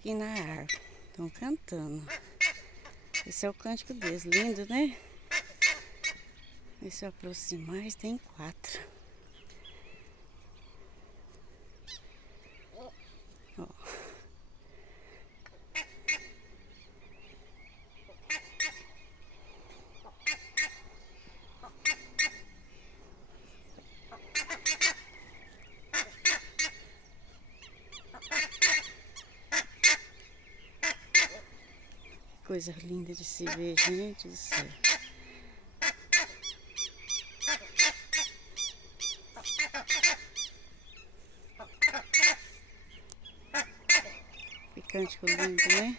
Aqui na árvore. Estão cantando. Esse é o cântico deles. Lindo, né? Deixa eu aproximar. Mais, tem 4. Ó. Coisa linda de se ver, gente do céu. Que cântico lindo, né?